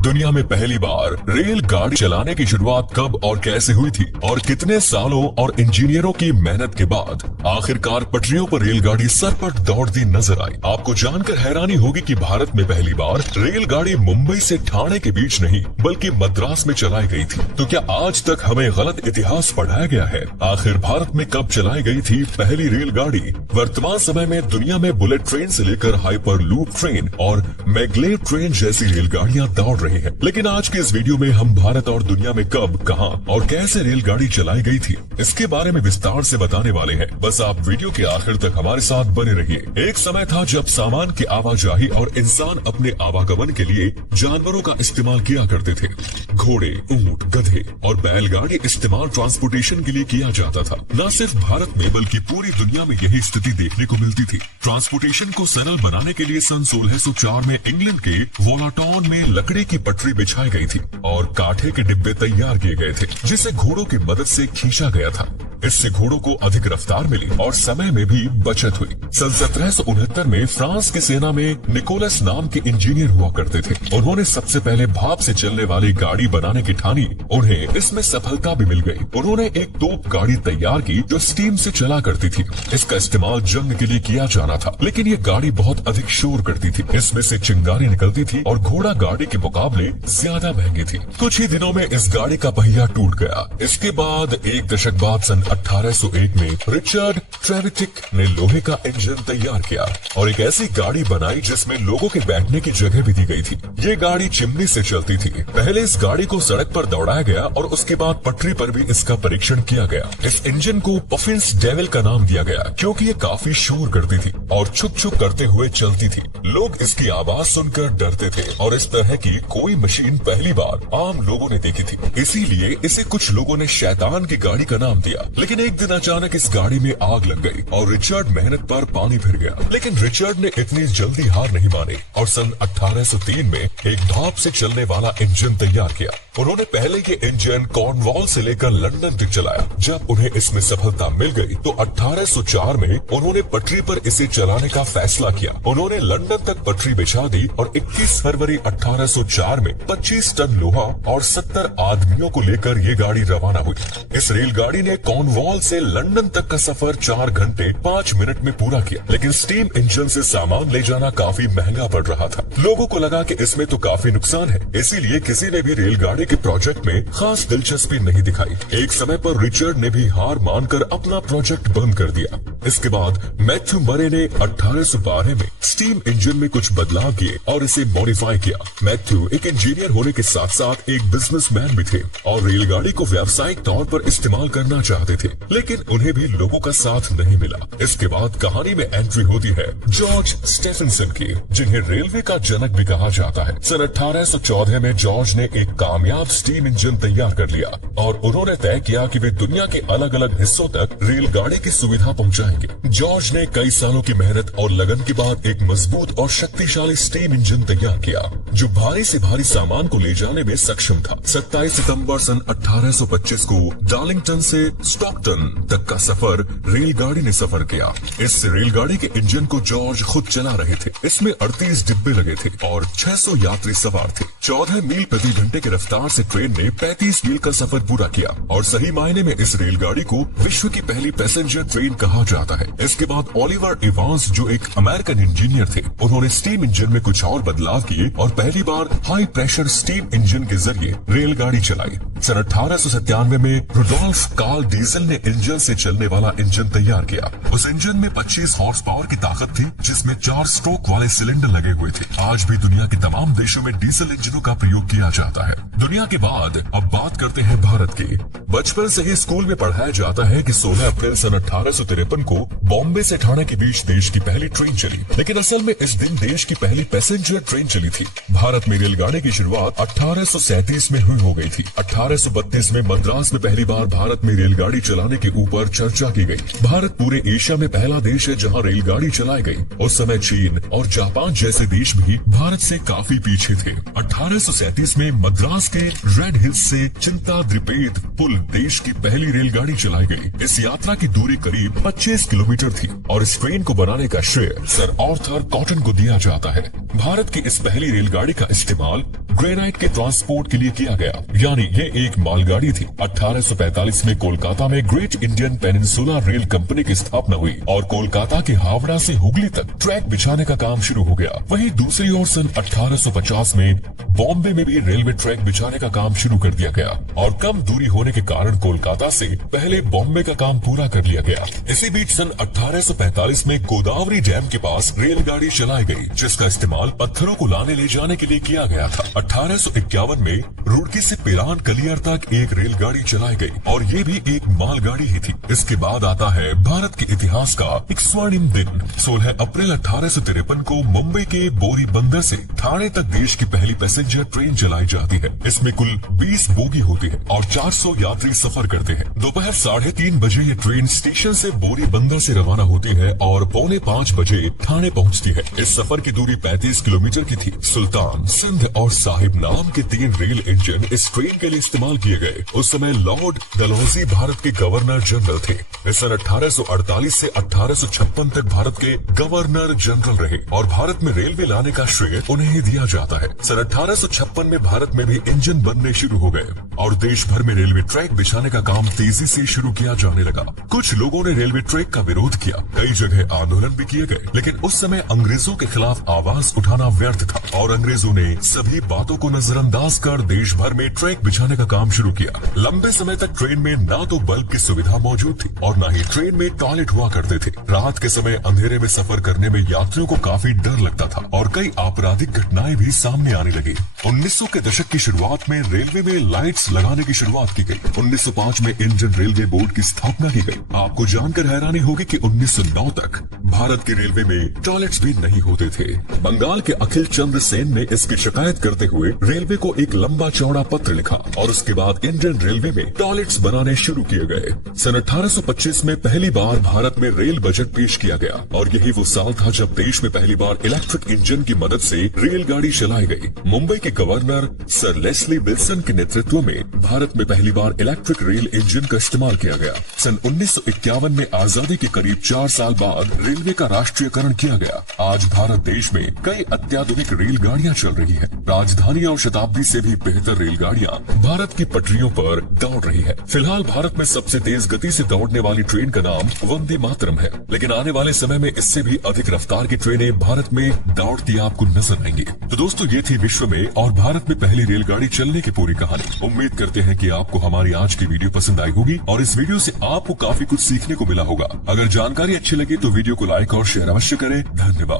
दुनिया में पहली बार रेलगाड़ी चलाने की शुरुआत कब और कैसे हुई थी और कितने सालों और इंजीनियरों की मेहनत के बाद आखिरकार पटरियों पर रेलगाड़ी सरपट दौड़ती नजर आई। आपको जानकर हैरानी होगी कि भारत में पहली बार रेलगाड़ी मुंबई से ठाणे के बीच नहीं बल्कि मद्रास में चलाई गई थी। तो क्या आज तक हमें गलत इतिहास पढ़ाया गया है? आखिर भारत में कब चलाई गई थी पहली रेलगाड़ी? वर्तमान समय में दुनिया में बुलेट ट्रेन से लेकर हाइपर लूप ट्रेन और मैग्लेव ट्रेन जैसी रेलगाड़ियां दौड़ रही हैं। लेकिन आज के इस वीडियो में हम भारत और दुनिया में कब, कहां और कैसे रेलगाड़ी चलाई गई थी इसके बारे में विस्तार से बताने वाले हैं। बस आप वीडियो के आखिर तक हमारे साथ बने रहिए। एक समय था जब सामान की आवाजाही और इंसान अपने आवागमन के लिए जानवरों का इस्तेमाल किया करते थे। घोड़े, ऊंट, गधे और बैलगाड़ी इस्तेमाल ट्रांसपोर्टेशन के लिए किया जाता था। न सिर्फ भारत में बल्कि पूरी दुनिया में यही स्थिति देखने को मिलती थी। ट्रांसपोर्टेशन को सरल बनाने के लिए सन 1604 में इंग्लैंड के वोलाटॉन में लकड़ी की पटरी बिछाई गई थी और काठे के डिब्बे तैयार किए गए थे जिसे घोड़ों की मदद से खींचा गया था। इससे घोड़ों को अधिक रफ्तार मिली और समय में भी बचत हुई। सन 1769 में फ्रांस की सेना में निकोलस नाम के इंजीनियर हुआ करते थे। उन्होंने सबसे पहले भाप से चलने वाली गाड़ी बनाने की ठानी। उन्हें इसमें सफलता भी मिल गई। उन्होंने एक तोप गाड़ी तैयार की जो स्टीम से चला करती थी। इसका इस्तेमाल जंग के लिए किया जाना था, लेकिन ये गाड़ी बहुत अधिक शोर करती थी। इसमें से चिंगारी निकलती थी और घोड़ा गाड़ी के मुकाबले ज्यादा महंगी थी। कुछ ही दिनों में इस गाड़ी का पहिया टूट गया। इसके बाद एक दशक बाद सन 1801 में रिचर्ड ट्रेविटिक ने लोहे का इंजन तैयार किया और एक ऐसी गाड़ी बनाई जिसमें लोगों के बैठने की जगह भी दी गई थी। ये गाड़ी चिमनी से चलती थी। पहले इस गाड़ी को सड़क पर दौड़ाया गया और उसके बाद पटरी पर भी इसका परीक्षण किया गया। इस इंजन को पफिन्स डेविल का नाम दिया गया क्योंकि ये काफी शोर करती थी और छुक छुक करते हुए चलती थी। लोग इसकी आवाज सुनकर डरते थे और इस तरह की कोई मशीन पहली बार आम लोगों ने देखी थी। इसीलिए इसे कुछ लोगों ने शैतान की गाड़ी का नाम दिया। लेकिन एक दिन अचानक इस गाड़ी में आग लग गई और रिचर्ड मेहनत पर पानी फिर गया। लेकिन रिचर्ड ने इतनी जल्दी हार नहीं मानी और सन 1803 में एक भाप से चलने वाला इंजन तैयार किया। उन्होंने पहले ये इंजन कॉर्नवॉल से लेकर लंदन तक चलाया। जब उन्हें इसमें सफलता मिल गई तो 1804 में उन्होंने पटरी पर इसे चलाने का फैसला किया। उन्होंने लंदन तक पटरी बिछा दी और 21 फरवरी 1804 में 25 टन लोहा और 70 आदमियों को लेकर ये गाड़ी रवाना हुई। इस रेलगाड़ी ने कॉर्नवॉल से लंदन तक का सफर 4 घंटे 5 मिनट में पूरा किया। लेकिन स्टीम इंजन से सामान ले जाना काफी महंगा पड़ रहा था। लोगों को लगा कि इसमें तो काफी नुकसान है, इसीलिए किसी ने भी रेलगाड़ी के प्रोजेक्ट में खास दिलचस्पी नहीं दिखाई। एक समय पर रिचर्ड ने भी हार मानकर अपना प्रोजेक्ट बंद कर दिया। इसके बाद मैथ्यू मरे ने 1812 में स्टीम इंजन में कुछ बदलाव किए और इसे मॉडिफाई किया। मैथ्यू एक इंजीनियर होने के साथ साथ एक बिजनेसमैन भी थे और रेलगाड़ी को व्यावसायिक तौर पर इस्तेमाल करना चाहते थे, लेकिन उन्हें भी लोगों का साथ नहीं मिला। इसके बाद कहानी में एंट्री होती है जॉर्ज स्टेफनसन की, जिन्हें रेलवे का जनक भी कहा जाता है। सन 1814 में जॉर्ज ने एक कामयाब स्टीम इंजन तैयार कर लिया और उन्होंने तय किया कि वे दुनिया के अलग अलग हिस्सों तक रेलगाड़ी की सुविधा पहुंचाएंगे। जॉर्ज ने कई सालों की मेहनत और लगन के बाद एक मजबूत और शक्तिशाली स्टीम इंजन तैयार किया जो भारी से भारी सामान को ले जाने में सक्षम था। 27 सितंबर सन 1825 को डार्लिंगटन से स्टॉकटन तक का सफर रेलगाड़ी ने सफर किया। इस रेलगाड़ी के इंजन को जॉर्ज खुद चला रहे थे। इसमें 38 डिब्बे लगे थे और 600 यात्री सवार थे। 14 मील प्रति घंटे की रफ्तार से ट्रेन ने 35 मील का सफर पूरा किया और सही मायने में इस रेलगाड़ी को विश्व की पहली पैसेंजर ट्रेन कहा जाता है। इसके बाद ओलिवर इवांस जो एक अमेरिकन इंजीनियर थे, उन्होंने स्टीम इंजन में कुछ और बदलाव किए और पहली बार हाई प्रेशर स्टीम इंजन के जरिए रेलगाड़ी चलाई। सन 1897 में रुडोल्फ कार्ल डीजल ने इंजन से चलने वाला इंजन तैयार किया। उस इंजन में 25 हॉर्स पावर की ताकत थी जिसमें 4 स्ट्रोक वाले सिलेंडर लगे हुए थे। आज भी दुनिया के तमाम देशों में डीजल इंजनों का प्रयोग किया जाता है। दुनिया के बाद अब बात करते हैं भारत की। बचपन से ही स्कूल में पढ़ाया जाता है कि 16 अप्रैल सन 1853 को बॉम्बे से ठाणे के बीच देश की पहली ट्रेन चली, लेकिन असल में इस दिन देश की पहली पैसेंजर ट्रेन चली थी। भारत में रेलगाड़ी की शुरुआत 1837 में हुई हो गई थी। 1832 में मद्रास में पहली बार भारत में रेलगाड़ी चलाने के ऊपर चर्चा की गई। भारत पूरे एशिया में पहला देश है जहां रेलगाड़ी चलाई गई। उस समय चीन और जापान जैसे देश भी भारत से काफी पीछे थे। 1837 में मद्रास के रेड हिल्स से चिंता द्रिपेद पुल देश की पहली रेलगाड़ी चलाई गई। इस यात्रा की दूरी करीब 25 किलोमीटर थी और इस ट्रेन को बनाने का श्रेय सर आर्थर कॉटन को दिया जाता है। भारत की इस पहली रेलगाड़ी का इस्तेमाल ग्रेनाइट के ट्रांसपोर्ट के लिए किया गया, यानी ये एक मालगाड़ी थी। 1845 में कोलकाता में great Indian peninsula rail company की स्थापना हुई और कोलकाता के हावड़ा से हुगली तक ट्रैक बिछाने का काम शुरू हो गया। वहीं दूसरी ओर सन 1850 में बॉम्बे में भी रेलवे ट्रैक बिछाने का काम शुरू कर दिया गया और कम दूरी होने के कारण कोलकाता से पहले बॉम्बे का काम पूरा कर लिया गया। इसी बीच सन 1845 में गोदावरी डैम के पास रेलगाड़ी चलाई गई, जिसका इस्तेमाल पत्थरों को लाने ले जाने के लिए किया गया था। 1851 में रुड़की से पिरान कलियर तक एक रेलगाड़ी चलाई गई और ये भी एक मालगाड़ी ही थी। इसके बाद आता है भारत के इतिहास का एक स्वर्णिम दिन। 16 अप्रैल 1853 को मुंबई के बोरी बंदर से ठाणे तक देश की पहली पैसेंजर ट्रेन चलाई जाती है। इसमें कुल 20 बोगी होती है और 400 यात्री सफर करते हैं। दोपहर 3:30 बजे ये ट्रेन स्टेशन से बोरी बंदर से रवाना होती है और 4:45 बजे ठाणे पहुंचती है। इस सफर की दूरी 35 किलोमीटर की थी। सुल्तान, सिंध और साहिब नाम के 3 रेल इंजन इस ट्रेन के लिए इस्तेमाल किए गए। उस समय लॉर्ड डलहौजी भारत के गवर्नर जनरल थे। वे सन 1848 से 1856 तक भारत के गवर्नर जनरल रहे और भारत में रेलवे लाने का श्रेय उन्हें ही दिया जाता है। सन 1856 में भारत में भी इंजन बनने शुरू हो गए और देश भर में रेलवे ट्रैक बिछाने का काम तेजी से शुरू किया जाने लगा। कुछ लोगों ने रेलवे ट्रैक का विरोध किया, कई जगह आंदोलन भी किए गए, लेकिन उस समय अंग्रेजों के खिलाफ आवाज उठाना व्यर्थ था और अंग्रेजों ने सभी बातों को नजरअंदाज कर देश भर में ट्रैक बिछाने का काम शुरू किया। लंबे समय तक ट्रेन में न तो बल्ब की सुविधा मौजूद थी और न ही ट्रेन में टॉयलेट हुआ करते थे। रात के समय अंधेरे में सफर करने में यात्रियों को काफी डर लगता था और कई आपराधिक घटनाएं भी सामने आने लगी। 1900 के दशक की शुरुआत में रेलवे में लाइट्स लगाने की शुरुआत की गई। 1905 में इंडियन रेलवे बोर्ड की स्थापना की गई। आपको जानकर हैरानी होगी कि 1909 तक भारत की रेलवे में टॉयलेट्स भी नहीं होते थे। बंगाल के अखिल चंद्र सेन ने इसकी शिकायत करते हुए रेलवे को एक लंबा चौड़ा पत्र लिखा और उसके बाद इंडियन रेलवे में टॉयलेट्स बनाने शुरू किए गए। सन 1825 में पहली बार भारत में रेल बजट पेश किया गया और यही वो साल था जब देश में पहली बार इलेक्ट्रिक इंजन की मदद से रेलगाड़ी चलाई गई। मुंबई के गवर्नर सर लेस्ली विल्सन के नेतृत्व में भारत में पहली बार इलेक्ट्रिक रेल इंजन का इस्तेमाल किया गया। सन 1951 में आजादी के करीब 4 साल बाद रेलवे का राष्ट्रीयकरण किया गया। आज भारत देश में कई अत्याधुनिक रेलगाड़ियां चल रही है। राजधानी और शताब्दी से भी बेहतर रेलगाड़ियां भारत की पटरियों पर दौड़ रही है। फिलहाल भारत में सबसे तेज गति से दौड़ने वाली ट्रेन का नाम वंदे मातरम है, लेकिन आने वाले समय में इससे भी अधिक रफ्तार की ट्रेनें भारत में दौड़ती आपको नजर आएंगी। तो दोस्तों, ये थी विश्व में और भारत में पहली रेलगाड़ी चलने की पूरी कहानी। उम्मीद करते हैं कि आपको हमारी आज की वीडियो पसंद आई होगी और इस वीडियो से आपको काफी कुछ सीखने को मिला होगा। अगर जानकारी अच्छी लगी तो वीडियो को लाइक और शेयर अवश्य करें। धन्यवाद।